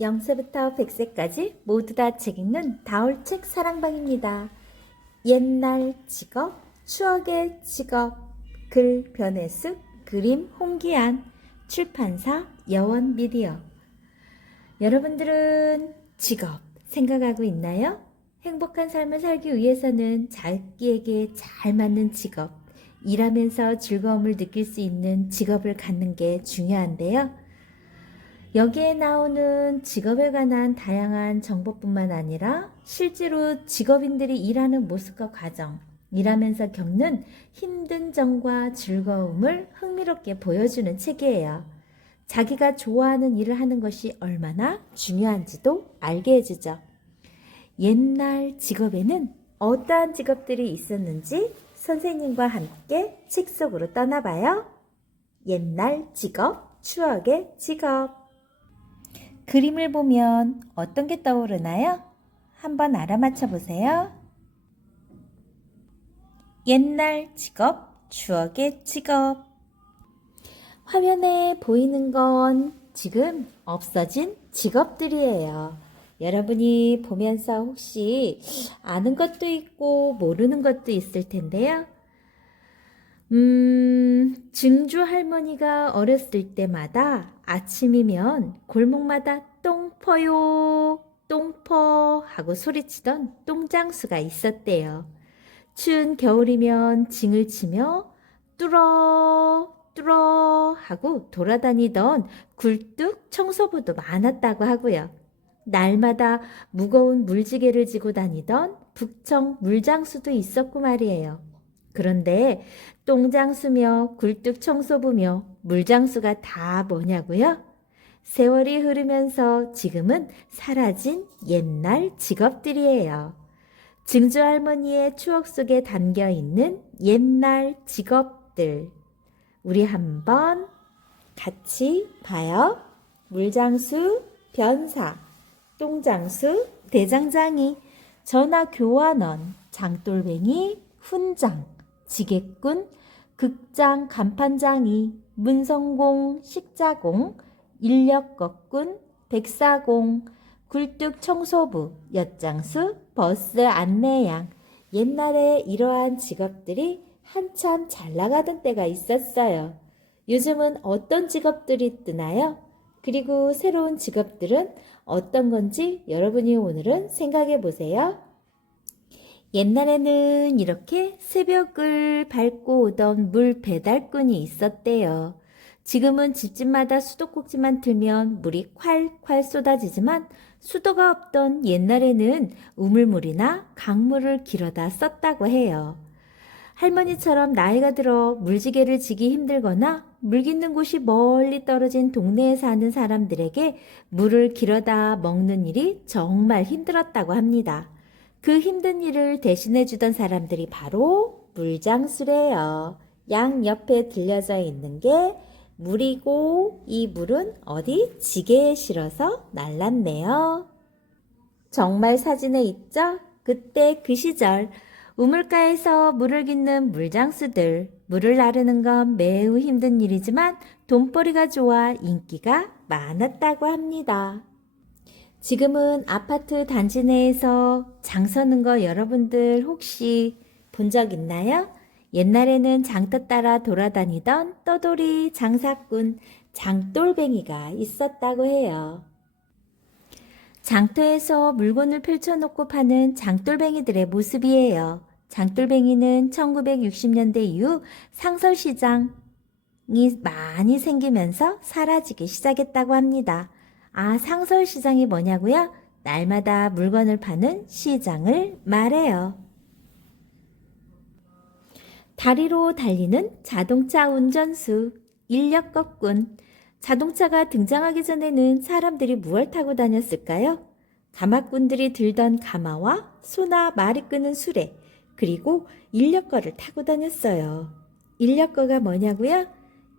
0세부터 100세까지 모두 다 책 읽는 다올책 사랑방입니다. 옛날 직업, 추억의 직업, 글 변혜숙, 그림 홍기안, 출판사 여원미디어. 여러분들은 직업 생각하고 있나요? 행복한 삶을 살기 위해서는 자기에게 잘 맞는 직업, 일하면서 즐거움을 느낄 수 있는 직업을 갖는 게 중요한데요. 여기에 나오는 직업에 관한 다양한 정보뿐만 아니라 실제로 직업인들이 일하는 모습과 과정, 일하면서 겪는 힘든 점과 즐거움을 흥미롭게 보여주는 책이에요. 자기가 좋아하는 일을 하는 것이 얼마나 중요한지도 알게 해주죠. 옛날 직업에는 어떠한 직업들이 있었는지 선생님과 함께 책 속으로 떠나봐요. 옛날 직업, 추억의 직업. 그림을 보면 어떤 게 떠오르나요? 한번 알아맞혀 보세요. 옛날 직업, 추억의 직업. 화면에 보이는 건 지금 없어진 직업들이에요. 여러분이 보면서 혹시 아는 것도 있고 모르는 것도 있을 텐데요. 증조 할머니가 어렸을 때마다 아침이면 골목마다 똥퍼요, 똥퍼 하고 소리치던 똥장수가 있었대요. 추운 겨울이면 징을 치며 뚜러, 뚜러 하고 돌아다니던 굴뚝 청소부도 많았다고 하고요. 날마다 무거운 물지개를 지고 다니던 북청 물장수도 있었고 말이에요. 그런데 똥장수며 굴뚝 청소부며 물장수가 다 뭐냐고요? 세월이 흐르면서 지금은 사라진 옛날 직업들이에요. 증조 할머니의 추억 속에 담겨 있는 옛날 직업들. 우리 한번 같이 봐요. 물장수, 변사, 똥장수, 대장장이, 전화교환원, 장돌뱅이, 훈장, 지게꾼, 극장 간판장이, 문성공, 식자공, 인력거꾼, 백사공, 굴뚝 청소부, 엿장수, 버스 안내양. 옛날에 이러한 직업들이 한참 잘 나가던 때가 있었어요. 요즘은 어떤 직업들이 뜨나요? 그리고 새로운 직업들은 어떤 건지 여러분이 오늘은 생각해 보세요. 옛날에는 이렇게 새벽을 밟고 오던 물 배달꾼이 있었대요. 지금은 집집마다 수도꼭지만 틀면 물이 콸콸 쏟아지지만 수도가 없던 옛날에는 우물물이나 강물을 길어다 썼다고 해요. 할머니처럼 나이가 들어 물지개를 지기 힘들거나 물 깃는 곳이 멀리 떨어진 동네에 사는 사람들에게 물을 길어다 먹는 일이 정말 힘들었다고 합니다. 그 힘든 일을 대신해 주던 사람들이 바로 물장수래요. 양 옆에 들려져 있는 게 물이고 이 물은 어디 지게에 실어서 날랐네요. 정말 사진에 있죠? 그때 그 시절 우물가에서 물을 깃는 물장수들. 물을 나르는 건 매우 힘든 일이지만 돈벌이가 좋아 인기가 많았다고 합니다. 지금은 아파트 단지 내에서 장 서는 거 여러분들 혹시 본 적 있나요? 옛날에는 장터 따라 돌아다니던 떠돌이 장사꾼 장돌뱅이가 있었다고 해요. 장터에서 물건을 펼쳐놓고 파는 장돌뱅이들의 모습이에요. 장돌뱅이는 1960년대 이후 상설시장이 많이 생기면서 사라지기 시작했다고 합니다. 아, 상설시장이 뭐냐고요? 날마다 물건을 파는 시장을 말해요. 다리로 달리는 자동차 운전수, 인력거꾼. 자동차가 등장하기 전에는 사람들이 무엇을 타고 다녔을까요? 가마꾼들이 들던 가마와 소나 말이 끄는 수레, 그리고 인력거를 타고 다녔어요. 인력거가 뭐냐고요?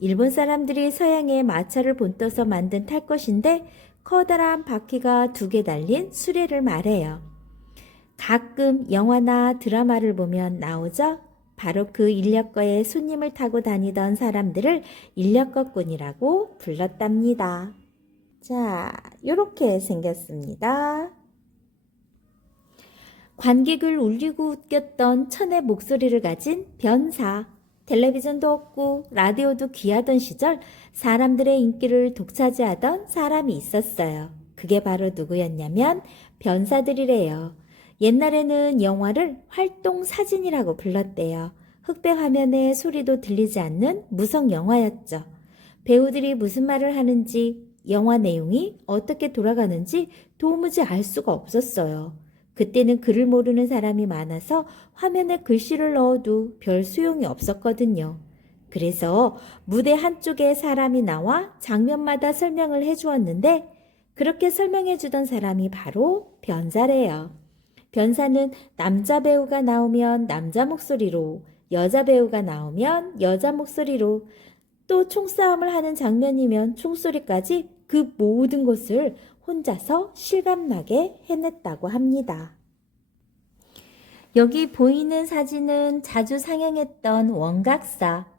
일본 사람들이 서양의 마차를 본떠서 만든 탈 것인데 커다란 바퀴가 2개 달린 수레를 말해요. 가끔 영화나 드라마를 보면 나오죠? 바로 그 인력거에 손님을 타고 다니던 사람들을 인력거꾼이라고 불렀답니다. 자, 이렇게 생겼습니다. 관객을 울리고 웃겼던 천의 목소리를 가진 변사. 텔레비전도 없고 라디오도 귀하던 시절 사람들의 인기를 독차지하던 사람이 있었어요. 그게 바로 누구였냐면 변사들이래요. 옛날에는 영화를 활동사진이라고 불렀대요. 흑백 화면에 소리도 들리지 않는 무성 영화였죠. 배우들이 무슨 말을 하는지, 영화 내용이 어떻게 돌아가는지 도무지 알 수가 없었어요. 그때는 글을 모르는 사람이 많아서 화면에 글씨를 넣어도 별 소용이 없었거든요. 그래서 무대 한쪽에 사람이 나와 장면마다 설명을 해주었는데 그렇게 설명해주던 사람이 바로 변사래요. 변사는 남자 배우가 나오면 남자 목소리로, 여자 배우가 나오면 여자 목소리로, 또 총싸움을 하는 장면이면 총소리까지 그 모든 것을 혼자서 실감나게 해냈다고 합니다. 여기 보이는 사진은 자주 상영했던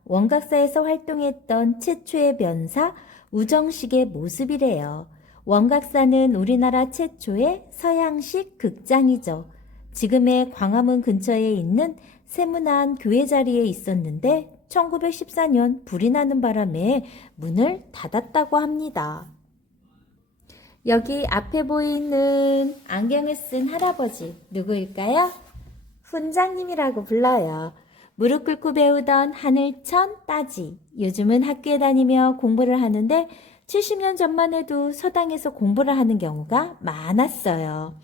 원각사에서 활동했던 최초의 변사 우정식의 모습이래요. 원각사는 우리나라 최초의 서양식 극장이죠. 지금의 광화문 근처에 있는 세문안 교회 자리에 있었는데 1914년 불이 나는 바람에 문을 닫았다고 합니다. 여기 앞에 보이는 안경을 쓴 할아버지 누구일까요? 훈장님이라고 불러요. 무릎 꿇고 배우던 하늘천 따지. 요즘은 학교에 다니며 공부를 하는데 70년 전만 해도 서당에서 공부를 하는 경우가 많았어요.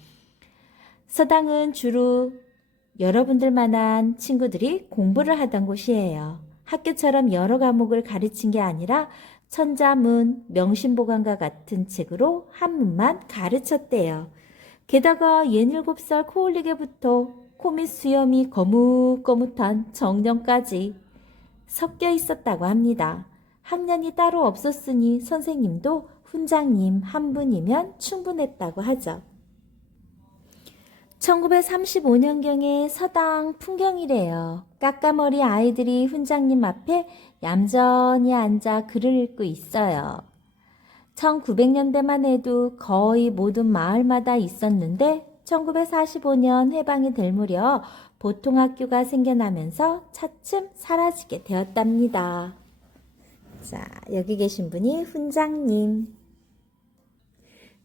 서당은 주로 여러분들만한 친구들이 공부를 하던 곳이에요. 학교처럼 여러 과목을 가르친 게 아니라 천자문, 명심보감과 같은 책으로 한문만 가르쳤대요. 게다가 67살 코올리게부터 코 밑 수염이 거뭇거뭇한 정년까지 섞여 있었다고 합니다. 학년이 따로 없었으니 선생님도 훈장님 한 분이면 충분했다고 하죠. 1935년경의 서당 풍경이래요. 까까머리 아이들이 훈장님 앞에 얌전히 앉아 글을 읽고 있어요. 1900년대만 해도 거의 모든 마을마다 있었는데 1945년 해방이 될 무렵 보통학교가 생겨나면서 차츰 사라지게 되었답니다. 자, 여기 계신 분이 훈장님.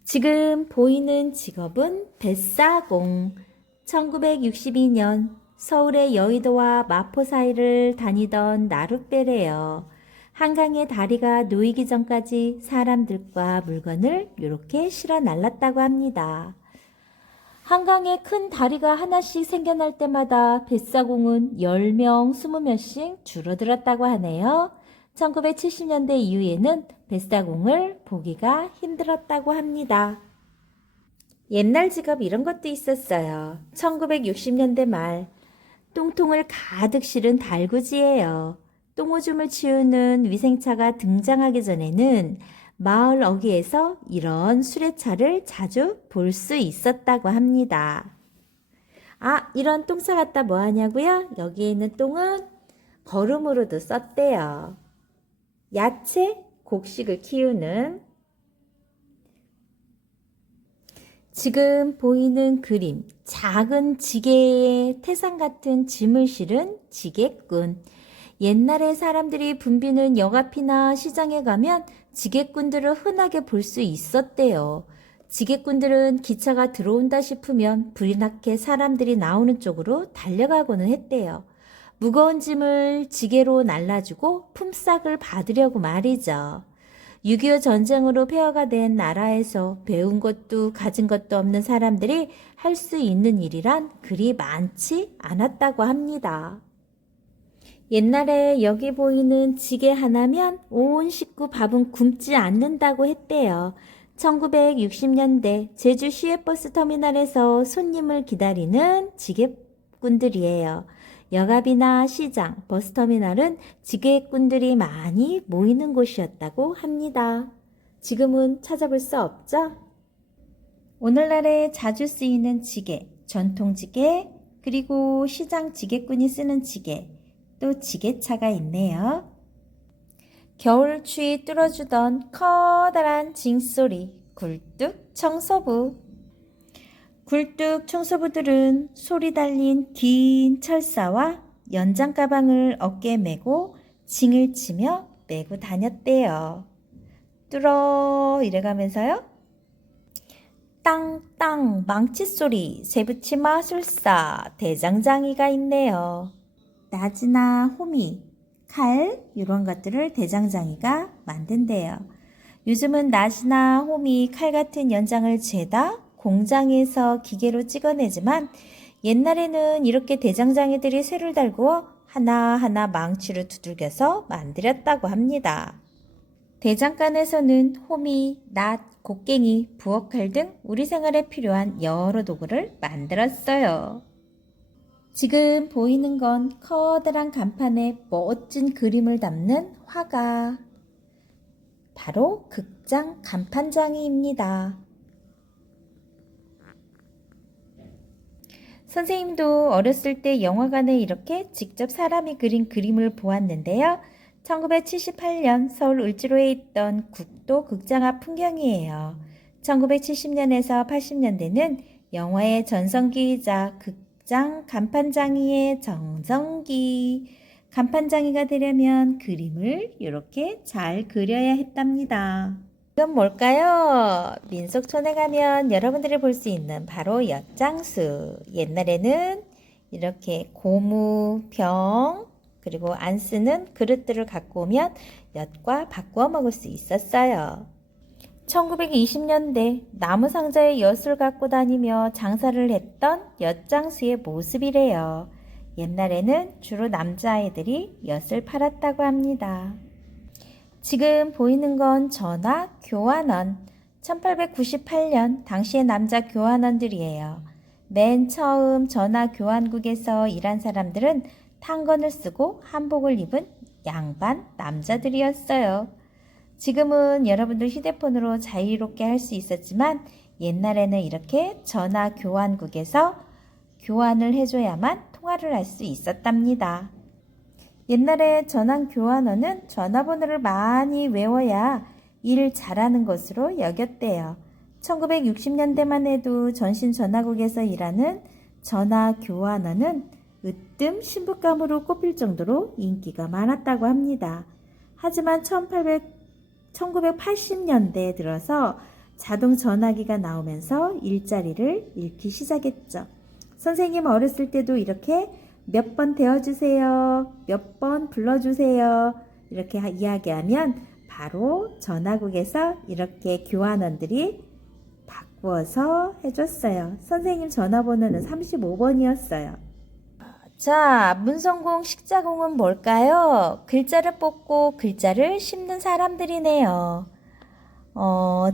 지금 보이는 직업은 뱃사공. 1962년 서울의 여의도와 마포 사이를 다니던 나룻배래요. 한강에 다리가 놓이기 전까지 사람들과 물건을 이렇게 실어 날랐다고 합니다. 한강에 큰 다리가 하나씩 생겨날 때마다 뱃사공은 10명, 20명씩 줄어들었다고 하네요. 1970년대 이후에는 뱃사공을 보기가 힘들었다고 합니다. 옛날 직업 이런 것도 있었어요. 1960년대 말 똥통을 가득 실은 달구지예요. 똥오줌을 치우는 위생차가 등장하기 전에는 마을 어귀에서 이런 수레차를 자주 볼 수 있었다고 합니다. 아, 이런 똥차 갖다 뭐 하냐고요? 여기에 있는 똥은 거름으로도 썼대요. 야채, 곡식을 키우는. 지금 보이는 그림, 작은 지게에 태산 같은 짐을 실은 지게꾼. 옛날에 사람들이 붐비는 역앞이나 시장에 가면 지게꾼들을 흔하게 볼 수 있었대요. 지게꾼들은 기차가 들어온다 싶으면 불이 나게 사람들이 나오는 쪽으로 달려가고는 했대요. 무거운 짐을 지게로 날라주고 품삯을 받으려고 말이죠. 6.25 전쟁으로 폐허가 된 나라에서 배운 것도 가진 것도 없는 사람들이 할 수 있는 일이란 그리 많지 않았다고 합니다. 옛날에 여기 보이는 지게 하나면 온 식구 밥은 굶지 않는다고 했대요. 1960년대 제주 시외버스 터미널에서 손님을 기다리는 지게꾼들이에요. 역앞이나 시장, 버스터미널은 지게꾼들이 많이 모이는 곳이었다고 합니다. 지금은 찾아볼 수 없죠? 오늘날에 자주 쓰이는 지게, 전통지게, 그리고 시장 지게꾼이 쓰는 지게, 또 지게차가 있네요. 겨울 추위 뚫어주던 커다란 징소리 굴뚝 청소부. 굴뚝 청소부들은 소리 달린 긴 철사와 연장 가방을 어깨에 메고 징을 치며 메고 다녔대요. 뚫어 이래가면서요. 땅땅 망치소리 새부치 마술사 대장장이가 있네요. 나즈나 호미, 칼 이런 것들을 대장장이가 만든대요. 요즘은 나즈나 호미, 칼 같은 연장을 죄다 공장에서 기계로 찍어내지만 옛날에는 이렇게 대장장이들이 쇠를 달고 하나하나 망치로 두들겨서 만들었다고 합니다. 대장간에서는 호미, 낫, 곡괭이, 부엌칼 등 우리 생활에 필요한 여러 도구를 만들었어요. 지금 보이는 건 커다란 간판에 멋진 그림을 담는 화가 바로 극장 간판장이입니다. 선생님도 어렸을 때 영화관에 이렇게 직접 사람이 그린 그림을 보았는데요. 1978년 서울 을지로에 있던 국도 극장 앞 풍경이에요. 1970년에서 80년대는 영화의 전성기이자 극장 간판장이의 정성기. 간판장이가 되려면 그림을 이렇게 잘 그려야 했답니다. 이건 뭘까요? 민속촌에 가면 여러분들이 볼 수 있는 바로 엿장수. 옛날에는 이렇게 고무, 병, 그리고 안 쓰는 그릇들을 갖고 오면 엿과 바꾸어 먹을 수 있었어요. 1920년대 나무 상자에 엿을 갖고 다니며 장사를 했던 엿장수의 모습이래요. 옛날에는 주로 남자아이들이 엿을 팔았다고 합니다. 지금 보이는 건 전화 교환원. 1898년 당시의 남자 교환원들이에요. 맨 처음 전화 교환국에서 일한 사람들은 탄건을 쓰고 한복을 입은 양반 남자들이었어요. 지금은 여러분들 휴대폰으로 자유롭게 할 수 있었지만 옛날에는 이렇게 전화 교환국에서 교환을 해줘야만 통화를 할 수 있었답니다. 옛날에 전화 교환원은 전화번호를 많이 외워야 일 잘하는 것으로 여겼대요. 1960년대만 해도 전신전화국에서 일하는 전화 교환원은 으뜸 신부감으로 꼽힐 정도로 인기가 많았다고 합니다. 하지만 1980년대에 들어서 자동 전화기가 나오면서 일자리를 잃기 시작했죠. 선생님 어렸을 때도 이렇게 몇 번 대어주세요, 몇 번 불러주세요 이렇게 이야기하면 바로 전화국에서 이렇게 교환원들이 바꾸어서 해줬어요. 선생님 전화번호는 35번이었어요. 자, 문성공, 식자공은 뭘까요? 글자를 뽑고 글자를 씹는 사람들이네요.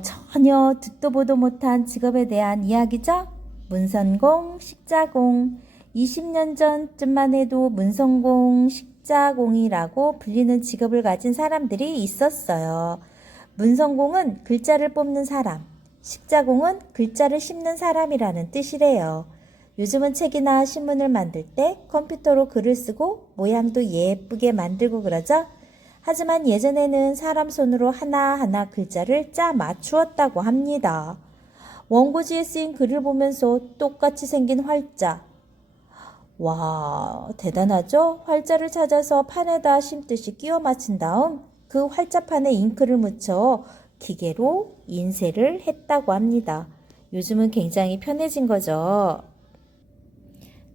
전혀 듣도 보도 못한 직업에 대한 이야기죠? 문선공, 식자공. 20년 전쯤만 해도 문성공, 식자공이라고 불리는 직업을 가진 사람들이 있었어요. 문성공은 글자를 뽑는 사람, 식자공은 글자를 씹는 사람이라는 뜻이래요. 요즘은 책이나 신문을 만들 때 컴퓨터로 글을 쓰고 모양도 예쁘게 만들고 그러죠? 하지만 예전에는 사람 손으로 하나하나 글자를 짜 맞추었다고 합니다. 원고지에 쓰인 글을 보면서 똑같이 생긴 활자. 와, 대단하죠? 활자를 찾아서 판에다 심듯이 끼워 맞춘 다음 그 활자판에 잉크를 묻혀 기계로 인쇄를 했다고 합니다. 요즘은 굉장히 편해진 거죠.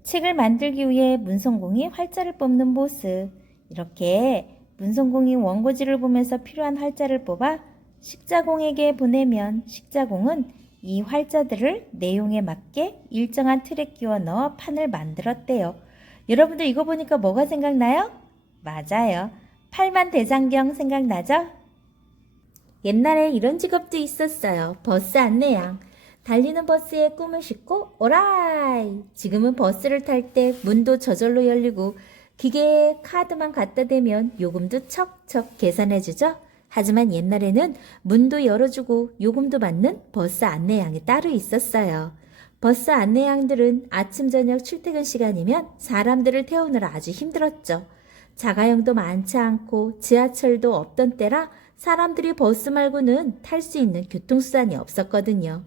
책을 만들기 위해 문성공이 활자를 뽑는 모습. 이렇게 문성공이 원고지를 보면서 필요한 활자를 뽑아 식자공에게 보내면 식자공은 이 활자들을 내용에 맞게 일정한 틀에 끼워 넣어 판을 만들었대요. 여러분들 이거 보니까 뭐가 생각나요? 맞아요. 팔만 대장경 생각나죠? 옛날에 이런 직업도 있었어요. 버스 안내양. 달리는 버스에 꿈을 싣고 오라이! 지금은 버스를 탈 때 문도 저절로 열리고 기계에 카드만 갖다 대면 요금도 척척 계산해주죠? 하지만 옛날에는 문도 열어주고 요금도 받는 버스 안내양이 따로 있었어요. 버스 안내양들은 아침 저녁 출퇴근 시간이면 사람들을 태우느라 아주 힘들었죠. 자가용도 많지 않고 지하철도 없던 때라 사람들이 버스 말고는 탈 수 있는 교통수단이 없었거든요.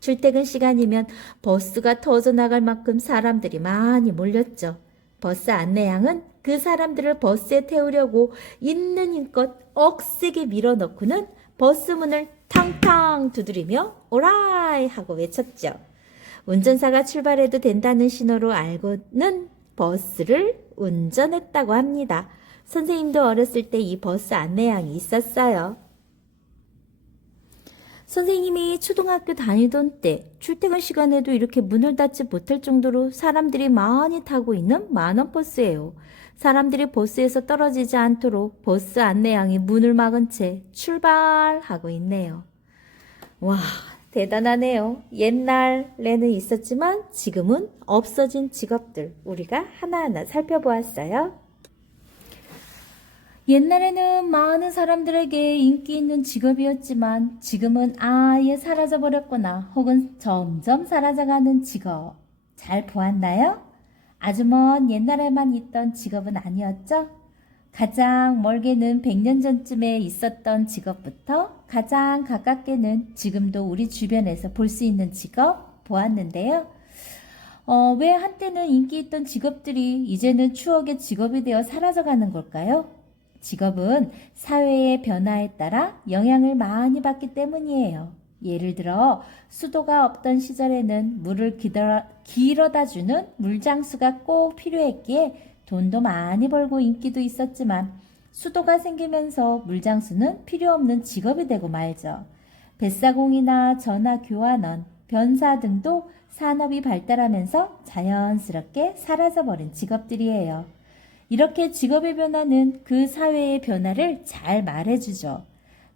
출퇴근 시간이면 버스가 터져나갈 만큼 사람들이 많이 몰렸죠. 버스 안내양은 그 사람들을 버스에 태우려고 있는 힘껏 억세게 밀어넣고는 버스 문을 탕탕 두드리며 오라이 하고 외쳤죠. 운전사가 출발해도 된다는 신호로 알고는 버스를 운전했다고 합니다. 선생님도 어렸을 때 이 버스 안내양이 있었어요. 선생님이 초등학교 다니던 때 출퇴근 시간에도 이렇게 문을 닫지 못할 정도로 사람들이 많이 타고 있는 만원버스예요. 사람들이 버스에서 떨어지지 않도록 버스 안내양이 문을 막은 채 출발하고 있네요. 와, 대단하네요. 옛날에는 있었지만 지금은 없어진 직업들 우리가 하나하나 살펴보았어요. 옛날에는 많은 사람들에게 인기 있는 직업이었지만 지금은 아예 사라져버렸거나 혹은 점점 사라져가는 직업. 잘 보았나요? 아주 먼 옛날에만 있던 직업은 아니었죠? 가장 멀게는 100년 전쯤에 있었던 직업부터 가장 가깝게는 지금도 우리 주변에서 볼 수 있는 직업 보았는데요. 왜 한때는 인기 있던 직업들이 이제는 추억의 직업이 되어 사라져가는 걸까요? 직업은 사회의 변화에 따라 영향을 많이 받기 때문이에요. 예를 들어 수도가 없던 시절에는 물을 길어다 주는 물장수가 꼭 필요했기에 돈도 많이 벌고 인기도 있었지만 수도가 생기면서 물장수는 필요 없는 직업이 되고 말죠. 뱃사공이나 전화 교환원, 변사 등도 산업이 발달하면서 자연스럽게 사라져버린 직업들이에요. 이렇게 직업의 변화는 그 사회의 변화를 잘 말해주죠.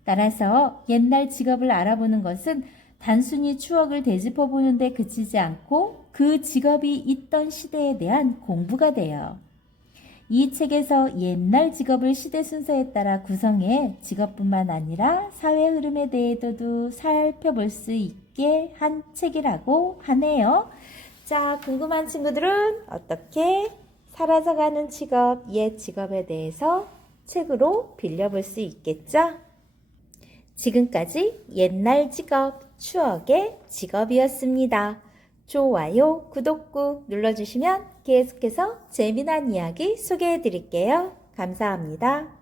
따라서 옛날 직업을 알아보는 것은 단순히 추억을 되짚어보는 데 그치지 않고 그 직업이 있던 시대에 대한 공부가 돼요. 이 책에서 옛날 직업을 시대 순서에 따라 구성해 직업뿐만 아니라 사회 흐름에 대해서도 살펴볼 수 있게 한 책이라고 하네요. 자, 궁금한 친구들은 어떻게 사라져가는 직업, 옛 직업에 대해서 책으로 빌려볼 수 있겠죠? 지금까지 옛날 직업, 추억의 직업이었습니다. 좋아요, 구독 꾹 눌러주시면 계속해서 재미난 이야기 소개해 드릴게요. 감사합니다.